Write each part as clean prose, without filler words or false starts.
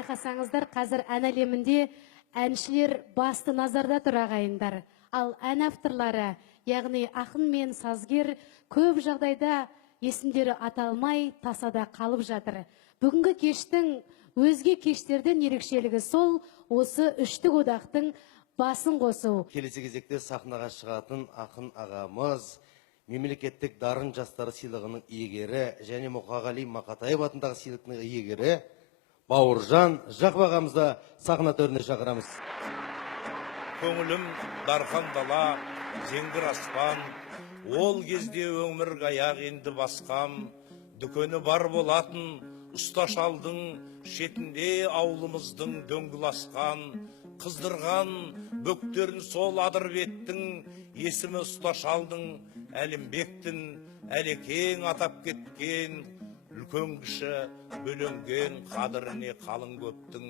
байқасаңыздар, қазір ән әлемінде әншілер басты назарда тұр ағайындар. Ал ән авторлары, яғни ақын мен сазгер көп жағдайда есімдері аталмай тасада қалып жатыр. Бүгінгі кештің өзге кештерден ерекшелігі сол, осы үштік одақтың басын қосу. Келесі кезекте сахнаға шығатын ақын ағамыз, мемлекеттік дарын жастары сыйлығының иегері және Мұқағали Мақатаев атындағы сыйлықтың иегері Бауыржан Жақып ағамызды сахна төріне шақырамыз. Көңілім дархан дала, зеңгір аспан, ол кезде өмір аяқ енді басқам, дүкені бар болатын ұста шалдың шетінде аулымыздың дөңгіл асқан, қыздырған бөктерін сол адырбеттің, есімі ұста шалдың әлімбектің әлекең атап кеткен, үлкен кіші бөленген қадіріне қалың көптің.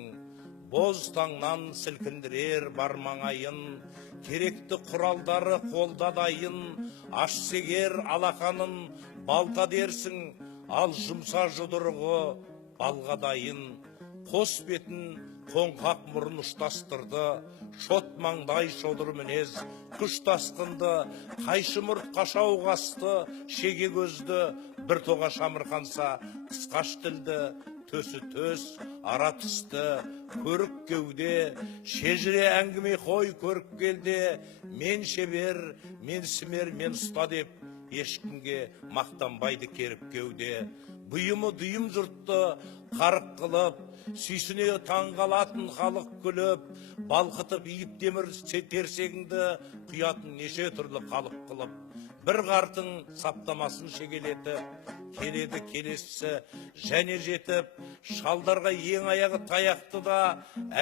Боз таңнан сілкіндірер бар маңайын, керекті құралдары қолда дайын, аш сегер алақанын балта дерсің, ал жұмса жұдырығы балға дайын. Қос бетін қоңқақ мұрын ұштастырды, шот маңдай шодыр мінез күш тасқынды, қайшы мұрт қашау қасты, шеге көзді, бір тоға шамырқанса қысқаш тілді, төсі төс, ара түсті, көрік кеуде, шежіре әңгіме қой көріп келді, мен шебер, мен сімер, мен ұста деп, ешкімге мақтанбайды керіп кеуде. Бұйымы дүйім жұртты қарық қылып, сүйсіне таңғалатын халық күліп, балқытып иіп темір терсегіңді құятын неше түрлі халық қылып. Бір қартың саптамасын шегелетіп, келеді келесі және жетіп, шалдарға ең аяғы таяқты да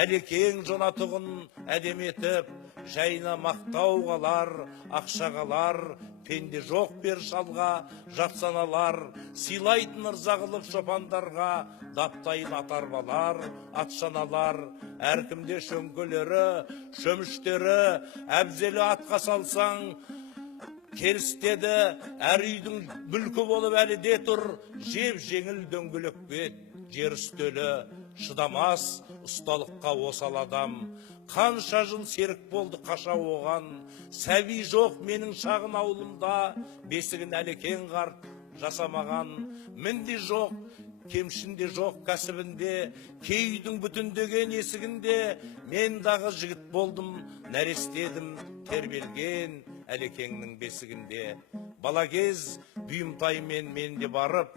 әлекең жонатығын әдем етіп, жайына мақтау қалар, ақша қалар, пенде жоқ бер шалға жатсаналар, сыйлайтын ырза қылып шопандарға, даптайын атарбалар, атшаналар, әркімде шөңкелері, шөміштері, әбзелі атқа салсаң, керістеді, әр үйдің бүлкі болып әлі де тұр, жеп жеңіл дөңгелек бет, жер үстелі, шыдамас ұсталыққа осал адам. Қанша жыл серік болды қаша оған, сәби жоқ менің шағын аулымда, бесігін әлекең қарт жасамаған, мінді жоқ, кемшінде жоқ кәсібінде, кейдің бүтіндеген есігінде, мен дағы жігіт болдым, нәрестедім, тербелген әлекеңнің бесігінде. Бала кез бұйымтаймен менде барып,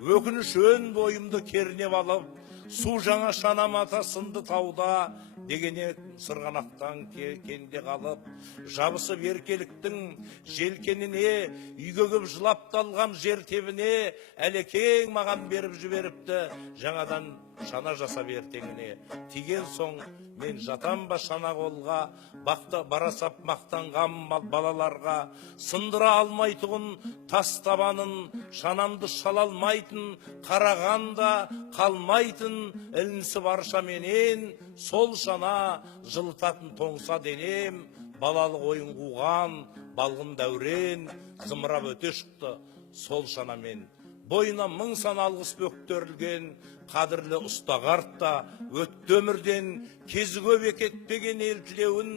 өкініш өн бойымды кернеп алып, су жаңа шанамата сынды тауда, дегене сырғанақтан кенде қалып, жабысып еркеліктің желкеніне, үйге көп жылап талғам жер тебіне, әлекең маған беріп жіберіпті, жаңадан шана жасап ертеңіне. Тиген соң мен жатам ба шана қолға, барасап мақтанғам балаларға, сындыра алмайтұғын тас табанын, шанамды шалалмайтын, қарағанда қалмайтын, ілінісі барша менен, сол шана жылытатын тоңса денем, балалық ойын қуған, балғын дәурен, зымырап өте шықты сол шанамен. Бойына мың сан алғыс бөктерілген, қадірлі ұста қартта, өтті өмірден, кезі көп екетпеген елтілеуін,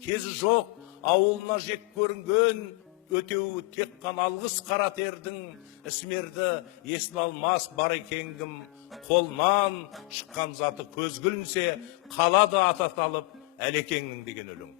кезі жоқ, ауылына жек көрінген, өтеуі тек қана алғыс қара тердің, ісмерді есін алмас бар екенгім, қолынан шыққан заты көз күлінсе, қалады ататалып әлекеңнің деген өлең.